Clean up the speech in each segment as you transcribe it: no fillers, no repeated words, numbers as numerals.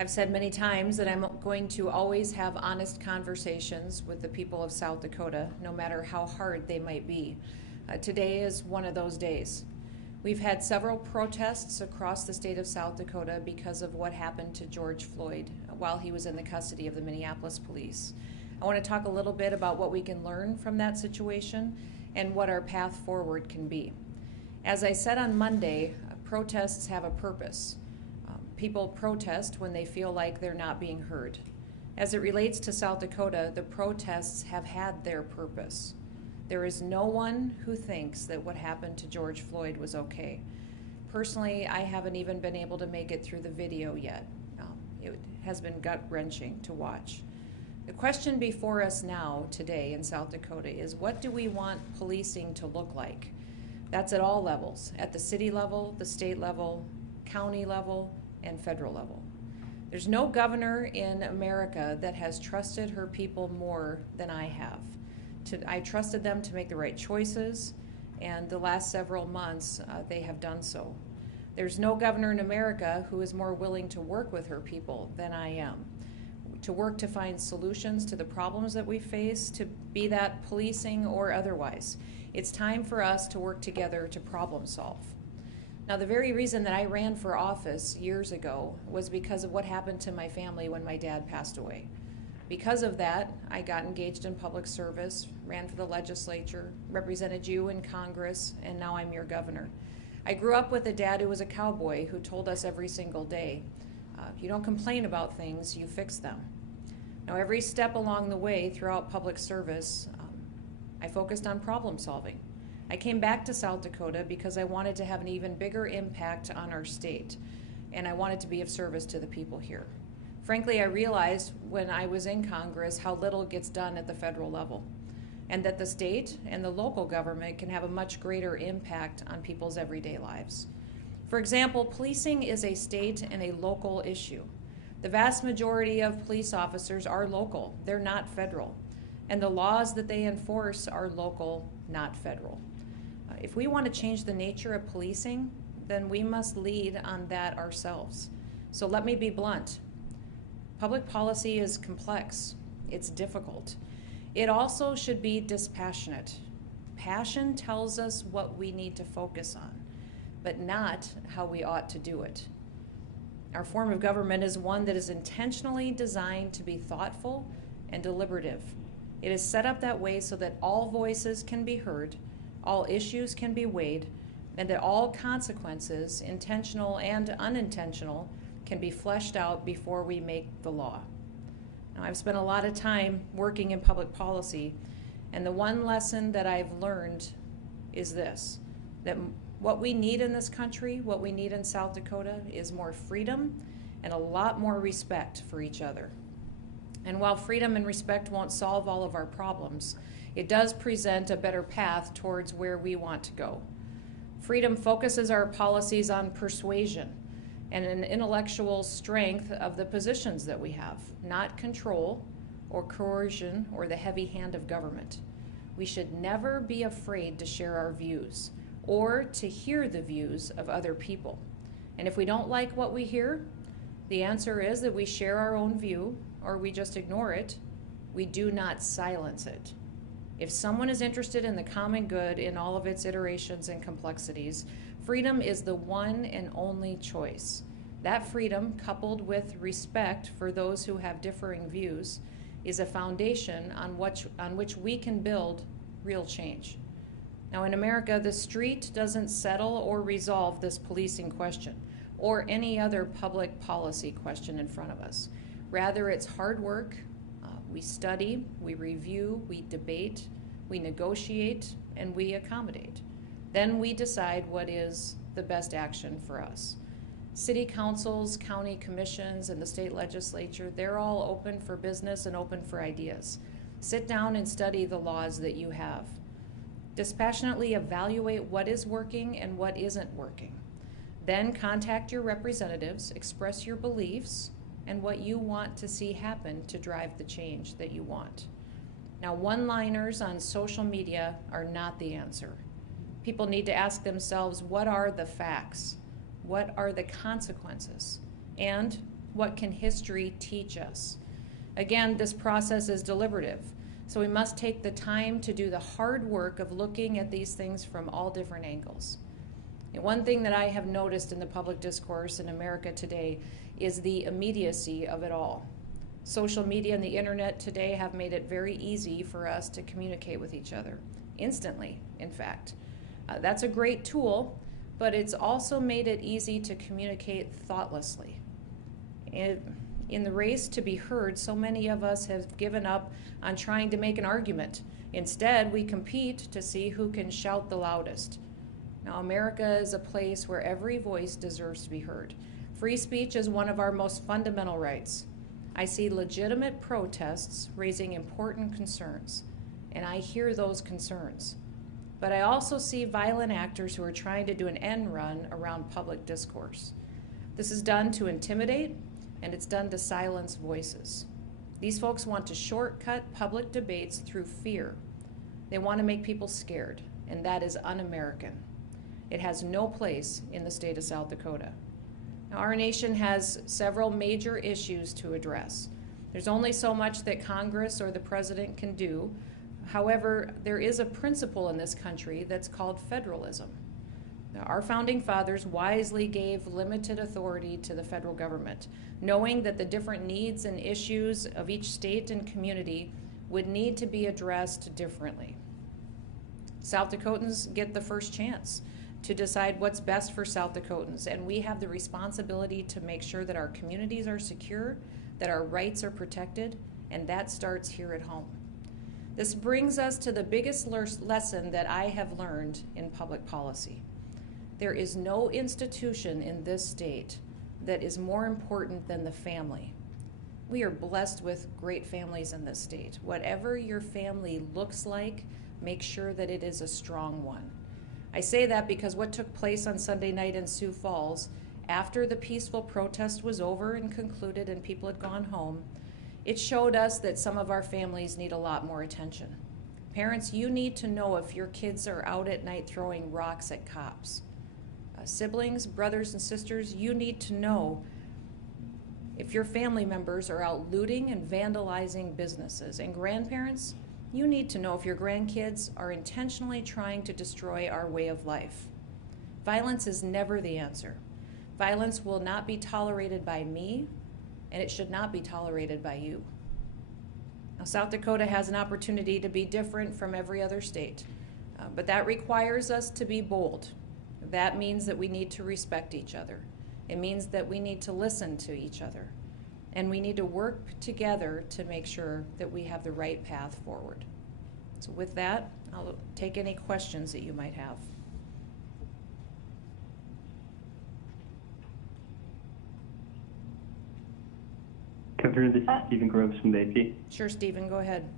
I've said many times that I'm going to always have honest conversations with the people of South Dakota, no matter how hard they might be. Today is one of those days. We've had several protests across the state of South Dakota because of what happened to George Floyd while he was in the custody of the Minneapolis police. I want to talk a little bit about what we can learn from that situation and what our path forward can be. As I said on Monday, protests have a purpose. People protest when they feel like they're not being heard. As it relates to South Dakota, the protests have had their purpose. There is no one who thinks that what happened to George Floyd was okay. Personally, I haven't even been able to make it through the video yet. It has been gut-wrenching to watch. The question before us now, today in South Dakota, is what do we want policing to look like? That's at all levels, at the city level, the state level, county level, and federal level. There's no governor in America that has trusted her people more than I have. I trusted them to make the right choices, and the last several months they have done so. There's no governor in America who is more willing to work with her people than I am, to work to find solutions to the problems that we face, to be that policing or otherwise. It's time for us to work together to problem solve. Now, the very reason that I ran for office years ago was because of what happened to my family when my dad passed away. Because of that, I got engaged in public service, ran for the legislature, represented you in Congress, and now I'm your governor. I grew up with a dad who was a cowboy who told us every single day, you don't complain about things, you fix them. Now, every step along the way throughout public service, I focused on problem solving. I came back to South Dakota because I wanted to have an even bigger impact on our state, and I wanted to be of service to the people here. Frankly, I realized when I was in Congress how little gets done at the federal level, and that the state and the local government can have a much greater impact on people's everyday lives. For example, policing is a state and a local issue. The vast majority of police officers are local, they're not federal, and the laws that they enforce are local, not federal. If we want to change the nature of policing, then we must lead on that ourselves. So let me be blunt. Public policy is complex. It's difficult. It also should be dispassionate. Passion tells us what we need to focus on, but not how we ought to do it. Our form of government is one that is intentionally designed to be thoughtful and deliberative. It is set up that way so that all voices can be heard, all issues can be weighed, and that all consequences, intentional and unintentional, can be fleshed out before we make the law. Now, I've spent a lot of time working in public policy, and the one lesson that I've learned is this, that what we need in this country, what we need in South Dakota, is more freedom and a lot more respect for each other. And while freedom and respect won't solve all of our problems, it does present a better path towards where we want to go. Freedom focuses our policies on persuasion and an intellectual strength of the positions that we have, not control or coercion or the heavy hand of government. We should never be afraid to share our views or to hear the views of other people. And if we don't like what we hear, the answer is that we share our own view or we just ignore it. We do not silence it. If someone is interested in the common good in all of its iterations and complexities, freedom is the one and only choice. That freedom, coupled with respect for those who have differing views, is a foundation on which we can build real change. Now, in America, the street doesn't settle or resolve this policing question or any other public policy question in front of us. Rather, it's hard work. We study, we review, we debate, we negotiate, and we accommodate. Then we decide what is the best action for us. City councils, county commissions, and the state legislature, they're all open for business and open for ideas. Sit down and study the laws that you have. Dispassionately evaluate what is working and what isn't working. Then contact your representatives, express your beliefs, and what you want to see happen to drive the change that you want. Now, one-liners on social media are not the answer. People need to ask themselves, what are the facts? What are the consequences? And What can history teach us? Again, this process is deliberative, so we must take the time to do the hard work of looking at these things from all different angles. And one thing that I have noticed in the public discourse in America today is the immediacy of it all. Social media and the internet today have made it very easy for us to communicate with each other, instantly, in fact. That's a great tool, but it's also made it easy to communicate thoughtlessly. In the race to be heard, so many of us have given up on trying to make an argument. Instead, we compete to see who can shout the loudest. Now, America is a place where every voice deserves to be heard. Free speech is one of our most fundamental rights. I see legitimate protests raising important concerns, and I hear those concerns. But I also see violent actors who are trying to do an end run around public discourse. This is done to intimidate, and it's done to silence voices. These folks want to shortcut public debates through fear. They want to make people scared, and that is un-American. It has no place in the state of South Dakota. Now, our nation has several major issues to address. There's only so much that Congress or the president can do. However, there is a principle in this country that's called federalism. Now, our founding fathers wisely gave limited authority to the federal government, knowing that the different needs and issues of each state and community would need to be addressed differently. South Dakotans get the first chance to decide what's best for South Dakotans, and we have the responsibility to make sure that our communities are secure, that our rights are protected, and that starts here at home. This brings us to the biggest lesson that I have learned in public policy. There is no institution in this state that is more important than the family. We are blessed with great families in this state. Whatever your family looks like, make sure that it is a strong one. I say that because what took place on Sunday night in Sioux Falls, after the peaceful protest was over and concluded and people had gone home, it showed us that some of our families need a lot more attention. Parents, you need to know if your kids are out at night throwing rocks at cops. Siblings, brothers and sisters, you need to know if your family members are out looting and vandalizing businesses. And grandparents, you need to know if your grandkids are intentionally trying to destroy our way of life. Violence is never the answer. Violence will not be tolerated by me, and it should not be tolerated by you. Now, South Dakota has an opportunity to be different from every other state, but that requires us to be bold. That means that we need to respect each other. It means that we need to listen to each other. And we need to work together to make sure that we have the right path forward. So with that, I'll take any questions that you might have. Governor, this is Stephen Groves from the AP. Sure, Stephen, go ahead.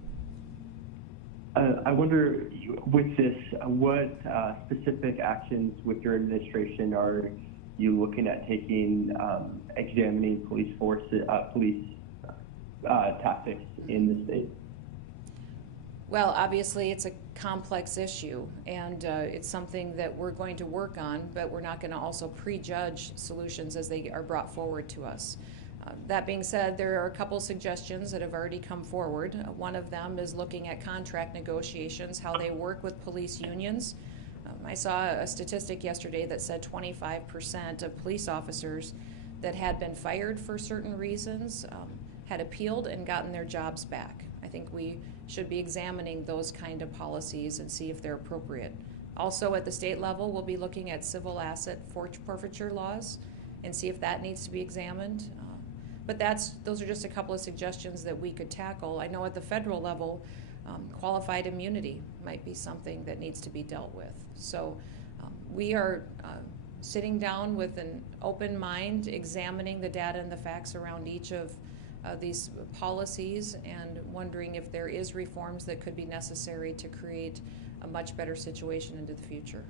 I wonder, with this, what specific actions with your administration are you looking at taking, examining police tactics in the state? Well, obviously, it's a complex issue, and it's something that we're going to work on, but we're not going to also prejudge solutions as they are brought forward to us. That being said, there are a couple suggestions that have already come forward. One of them is looking at contract negotiations, how they work with police unions. I saw a statistic yesterday that said 25% of police officers that had been fired for certain reasons had appealed and gotten their jobs back. I think we should be examining those kind of policies and see if they're appropriate. Also at the state level, we'll be looking at civil asset forfeiture laws and see if that needs to be examined. But those are just a couple of suggestions that we could tackle. I know at the federal level, qualified immunity might be something that needs to be dealt with. So we are sitting down with an open mind, examining the data and the facts around each of these policies and wondering if there is reforms that could be necessary to create a much better situation into the future.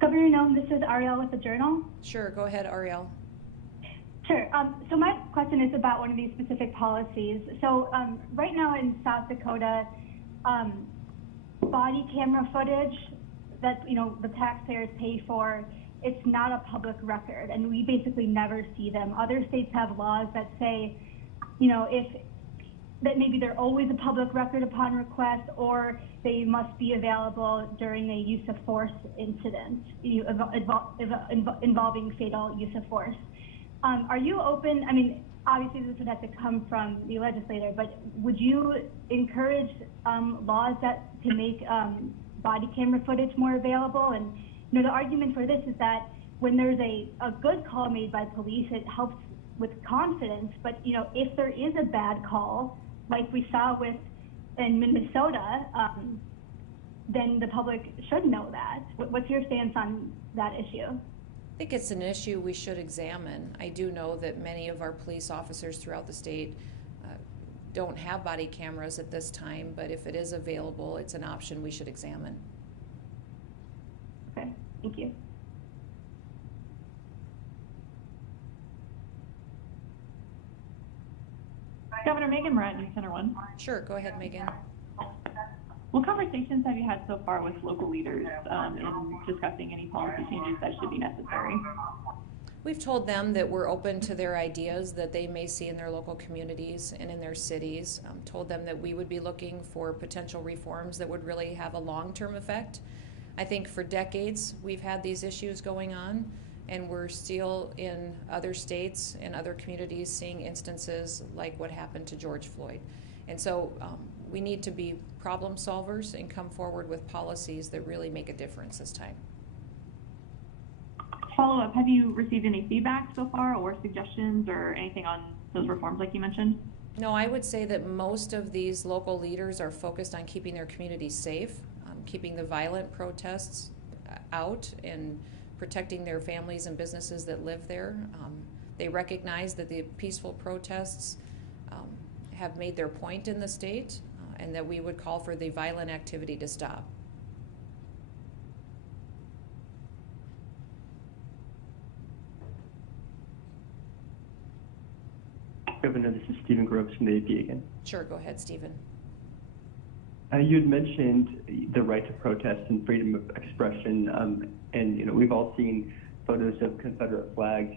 Governor Noem, this is Ariel with the Journal. Sure, go ahead, Ariel. Sure. So my question is about one of these specific policies. So right now in South Dakota, body camera footage that the taxpayers pay for it's not a public record, and we basically never see them. Other states have laws that say, you know, that maybe they're always a public record upon request, or they must be available during a use of force incident involving fatal use of force. Are you open? I mean, obviously this would have to come from the legislator, but would you encourage laws that to make body camera footage more available? And you know, the argument for this is that when there's a good call made by police, it helps with confidence. But you know, if there is a bad call, like we saw in Minnesota, then the public should know that. What's your stance on that issue? I think it's an issue we should examine. I do know that many of our police officers throughout the state don't have body cameras at this time, but if it is available, it's an option we should examine. Okay, thank you. Governor Megan Morant, News Center 1. Sure, go ahead, Megan. What conversations have you had so far with local leaders in discussing any policy changes that should be necessary? We've told them that we're open to their ideas that they may see in their local communities and in their cities. Told them that we would be looking for potential reforms that would really have a long-term effect. I think for decades we've had these issues going on, and we're still in other states and other communities seeing instances like what happened to George Floyd. And so we need to be problem solvers and come forward with policies that really make a difference this time. Follow-up, have you received any feedback so far or suggestions or anything on those reforms like you mentioned? No, I would say that most of these local leaders are focused on keeping their communities safe, keeping the violent protests out, and protecting their families and businesses that live there. They recognize that the peaceful protests have made their point in the state, and that we would call for the violent activity to stop. Governor, this is Stephen Groves from the AP again. Sure, go ahead, Stephen. You had mentioned the right to protest and freedom of expression, and you know, we've all seen photos of Confederate flags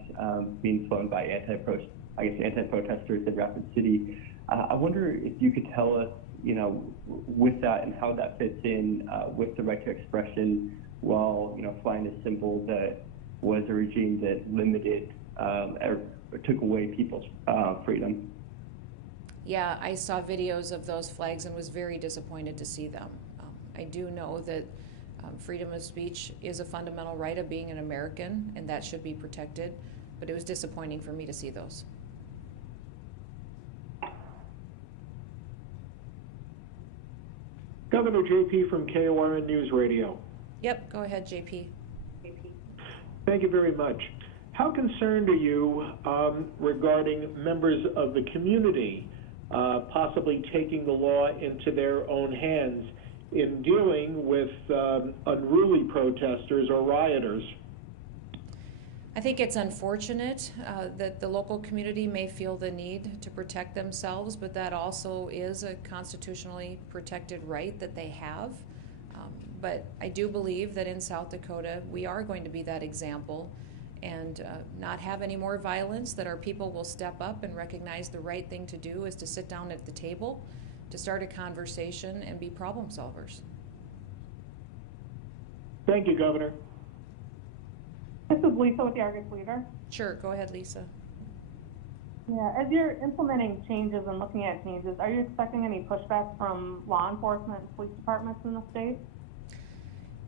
being flown by anti-protesters in Rapid City. I wonder if you could tell us, you know, with that and how that fits in with the right to expression, while you know, flying a symbol that was a regime that limited or took away people's freedom. Yeah, I saw videos of those flags and was very disappointed to see them. I do know that freedom of speech is a fundamental right of being an American, and that should be protected, but it was disappointing for me to see those. Governor JP from KORN News Radio. Yep, go ahead, JP. Thank you very much. How concerned are you regarding members of the community possibly taking the law into their own hands in dealing with unruly protesters or rioters? I think it's unfortunate that the local community may feel the need to protect themselves, but that also is a constitutionally protected right that they have. But I do believe that in South Dakota, we are going to be that example and not have any more violence, that our people will step up and recognize the right thing to do is to sit down at the table, to start a conversation and be problem solvers. Thank you, Governor. This is Lisa with the Argus Leader. Sure, go ahead, Lisa. Yeah, as you're implementing changes and looking at changes, are you expecting any pushback from law enforcement and police departments in the state?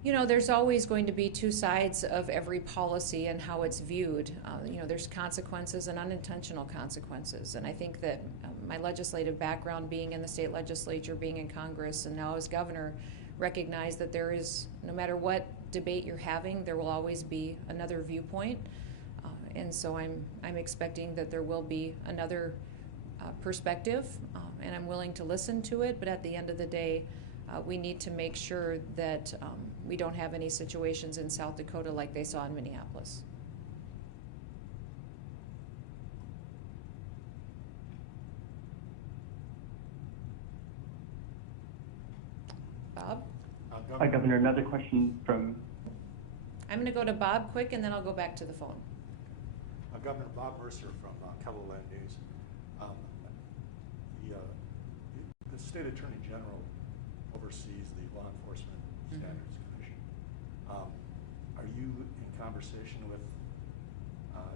You know, there's always going to be two sides of every policy and how it's viewed. You know, there's consequences and unintentional consequences. And I think that my legislative background, being in the state legislature, being in Congress, and now as governor, recognize that there is, no matter what debate you're having, there will always be another viewpoint. And so I'm expecting that there will be another perspective, and I'm willing to listen to it. But at the end of the day, we need to make sure that we don't have any situations in South Dakota like they saw in Minneapolis. Bob? Governor, another question from... I'm going to go to Bob quick, and then I'll go back to the phone. Governor Bob Mercer from Keloland News. The State Attorney General oversees the Law Enforcement Standards Commission. Are you in conversation with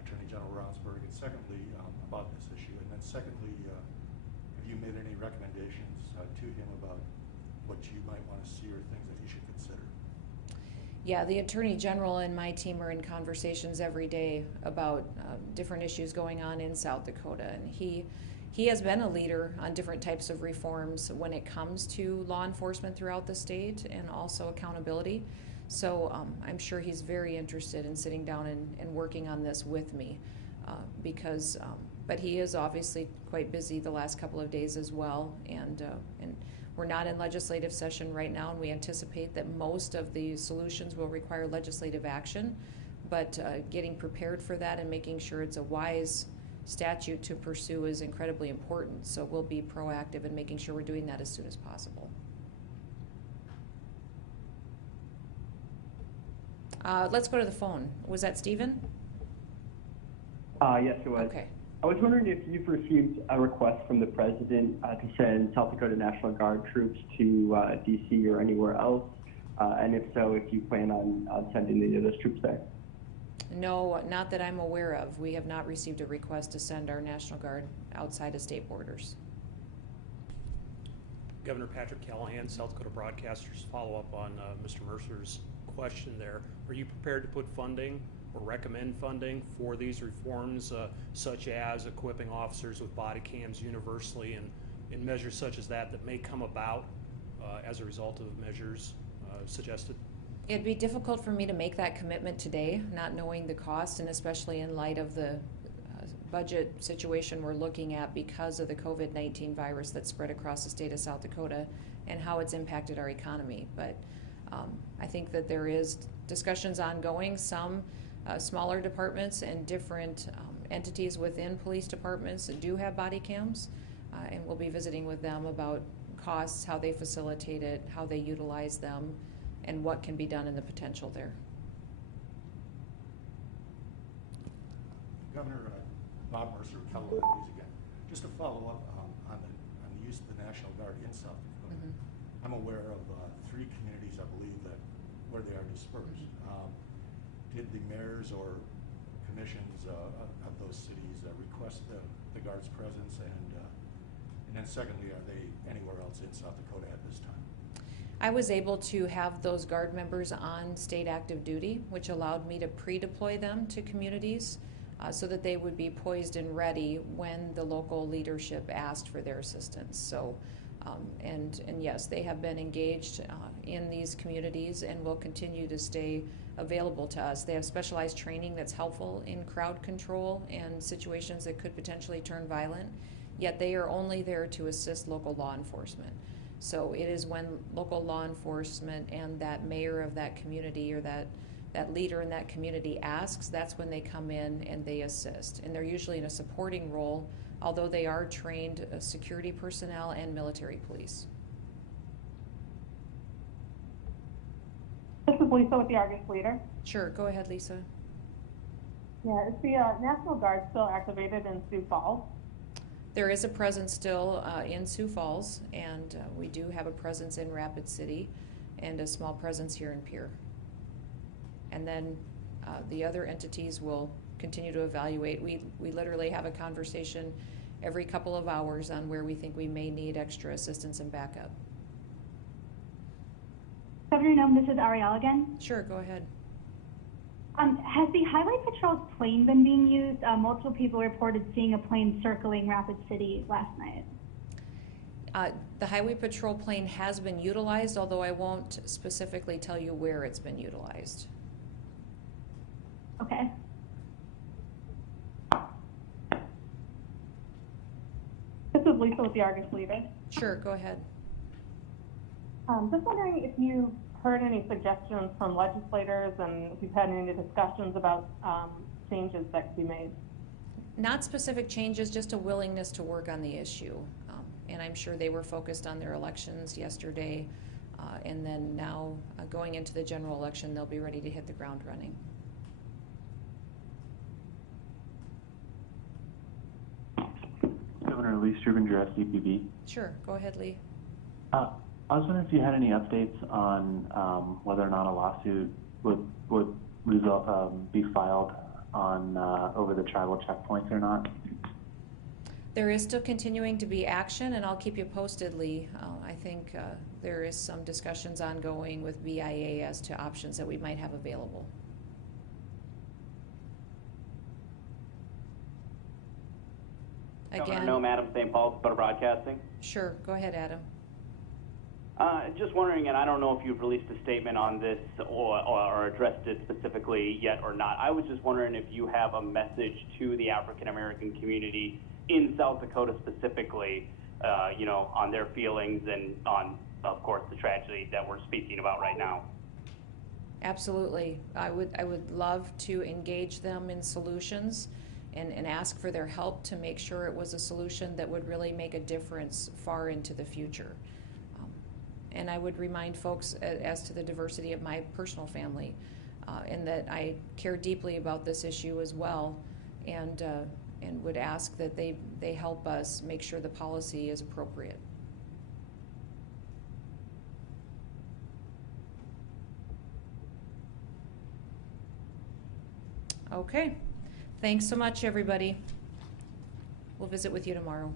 Attorney General Ronsberg, and secondly, about this issue? And then secondly, have you made any recommendations to him about what you might want to see or things that he should consider? Yeah, the Attorney General and my team are in conversations every day about different issues going on in South Dakota, and he has been a leader on different types of reforms when it comes to law enforcement throughout the state and also accountability. So I'm sure he's very interested in sitting down and working on this with me but he is obviously quite busy the last couple of days as well, and we're not in legislative session right now, and we anticipate that most of the solutions will require legislative action, but getting prepared for that and making sure it's a wise statute to pursue is incredibly important. So we'll be proactive in making sure we're doing that as soon as possible. Let's go to the phone. Was that Stephen? Yes, it was. Okay. I was wondering if you've received a request from the President to send South Dakota National Guard troops to D.C. or anywhere else, and if so, if you plan on sending any of those troops there. No, not that I'm aware of. We have not received a request to send our National Guard outside of state borders. Governor Patrick Callahan, South Dakota Broadcasters, follow up on Mr. Mercer's question there. Are you prepared to put funding or recommend funding for these reforms, such as equipping officers with body cams universally and measures such as that may come about as a result of measures suggested? It'd be difficult for me to make that commitment today, not knowing the cost, and especially in light of the budget situation we're looking at because of the COVID-19 virus that spread across the state of South Dakota and how it's impacted our economy. But I think that there is discussions ongoing. Some smaller departments and different entities within police departments do have body cams, and we'll be visiting with them about costs, how they facilitate it, how they utilize them, and what can be done in the potential there. Governor Bob Mercer, Keloland News again. Just to follow up on the use of the National Guard in South Dakota. I'm aware of 3 communities, I believe, where they are dispersed. Did the mayors or commissions of those cities request the Guard's presence, and then secondly, are they anywhere else in South Dakota at this time? I was able to have those Guard members on state active duty, which allowed me to pre-deploy them to communities so that they would be poised and ready when the local leadership asked for their assistance. So, and yes, they have been engaged in these communities and will continue to stay available to us. They have specialized training that's helpful in crowd control and situations that could potentially turn violent, yet they are only there to assist local law enforcement. So it is when local law enforcement and that mayor of that community or that leader in that community asks, that's when they come in and they assist. And they're usually in a supporting role, although they are trained security personnel and military police. This is Lisa with the Argus Leader. Sure, go ahead, Lisa. Yeah, is the National Guard still activated in Sioux Falls? There is a presence still in Sioux Falls, and we do have a presence in Rapid City and a small presence here in Pierre. And then the other entities will continue to evaluate. We literally have a conversation every couple of hours on where we think we may need extra assistance and backup. Governor Noem, this is Ariel again. Sure, go ahead. Has the Highway Patrol's plane been being used? Multiple people reported seeing a plane circling Rapid City last night. The Highway Patrol plane has been utilized, although I won't specifically tell you where it's been utilized. Okay. This is Lisa with the Argus Leader. Sure, go ahead. Just wondering if you've heard any suggestions from legislators and if you've had any discussions about changes that could be made. Not specific changes, just a willingness to work on the issue. And I'm sure they were focused on their elections yesterday And then now, going into the general election, they'll be ready to hit the ground running. Governor Lee Strubinger, SDPB. Sure, go ahead, Lee. I was wondering if you had any updates on whether or not a lawsuit would be filed on over the tribal checkpoints or not. There is still continuing to be action, and I'll keep you posted, Lee. I think there is some discussions ongoing with BIA as to options that we might have available. Again, Noem, Adam, St. Paul, Dakota Broadcasting. Sure, go ahead, Adam. Just wondering, and I don't know if you've released a statement on this or addressed it specifically yet or not. I was just wondering if you have a message to the African American community in South Dakota specifically, you know, on their feelings and on, of course, the tragedy that we're speaking about right now. Absolutely. I would love to engage them in solutions and ask for their help to make sure it was a solution that would really make a difference far into the future. And I would remind folks as to the diversity of my personal family, and that I care deeply about this issue as well, and would ask that they help us make sure the policy is appropriate. Okay. Thanks so much, everybody. We'll visit with you tomorrow.